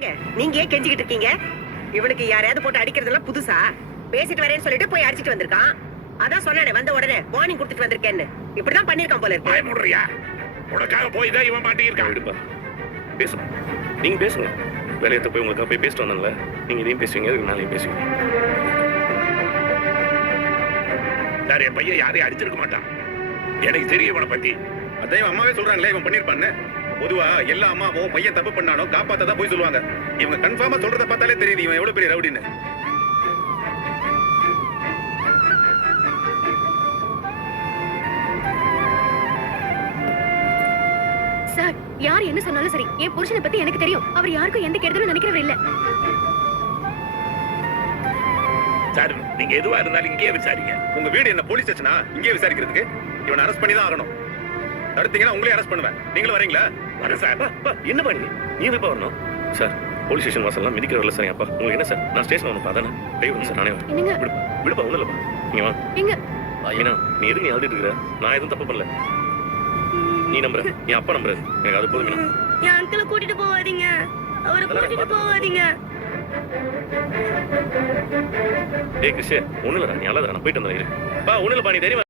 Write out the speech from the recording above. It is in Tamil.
நீங்க ஏன் கெஞ்சிக்கிட்டு இருக்கீங்க? இவனுக்கு யாரையாவது போட்டு அடிக்கிறதெல்லாம் புதுசா? பேசிட்டு வரேன்னு சொல்லிட்டு போய் அடிச்சிட்டு வந்திருக்கான். அதான் சொன்னானே வந்த உடனே வார்னிங் கொடுத்துட்டு வந்திருக்கேன்னு. இப்படிதான் பண்ணிருக்கான் போல இருக்கு. பயமுடுறியா? உனக்காக போய் தான் இவன் மாட்டியிருக்கான். விடுப்பா, பேசுங்க. நீங்க பேசுங்க. வேலையத்தை போய் உங்களுக்காக போய் பேசிட்டு வந்தாங்கல்ல, நீங்க இதையும் பேசுவீங்க, அதுக்கு நாளையும் பேசுவீங்க. சார், என் பையன் யாரையும் அடிச்சிருக்க மாட்டான். எனக்கு தெரியும் இவனை பத்தி. அதான் இவன் அம்மாவே சொல்றாங்களே இவன் பண்ணிருப்பான்னு. பொதுவா எல்லா அம்மாவும் பையன் தப்பு பண்ணாலும் காப்பாத்ததான் போய் சொல்லுவாங்க. இவங்க கன்ஃபார்மா சொல்றத பார்த்தாலே தெரியுது இவன் எவ்வளவு பெரிய ரவுடின்னு. சார், யார் என்ன சொன்னாலும் சரி, என் புருஷனை பத்தி எனக்கு தெரியும். அவர் யாருக்கும் எந்த கெடுதலும் நினைக்கிறவர் இல்ல. சார், நீங்க எதுவா இருந்தாலும் இங்கேயே விசாரிங்க. உங்க வீடு என்ன போலீஸ் ஸ்டேஷனா? இங்கே விசாரிக்கிறதுக்கு இவன் அரெஸ்ட் பண்ணி தான் ஆகணும். தடுத்தீங்கன்னா உங்களே அரெஸ்ட் பண்ணுவேன். நீங்களும் வரீங்களா? வர சார். என்ன பண்ணி நீ எப்ப வரணும் சார்? போலீஸ் ஸ்டேஷன் வாசல்லாம் மிதிக்கிறவர்கள சரி. அப்பா உங்களுக்கு என்ன சார்? நான் ஸ்டேஷன் வரணும். அதானே டிரைவர் சார், நானே வரேன். என்னங்க? விடுப்பா, ஒன்றும் இல்லப்பா. நீங்க வா. எங்க ஏன்னா நீ எதுக்கு நீ அழுதுட்டு இருக்கிற? நான் எதுவும் தப்பு பண்ணல. நீ நம்புற, என் அப்பா நம்புறது. எனக்கு அது போதும். என் அங்கிளை கூட்டிட்டு போவாதீங்க. அவரை கூட்டிட்டு போவாதீங்க. டேய் கிறிஸ்டியா, ஒன்றும் இல்லடா, நீ அழாதடா, நான் போயிட்டு வந்துடுறேன். பா, ஒன்றும் இல்லப்பா, நீ தெரியும்.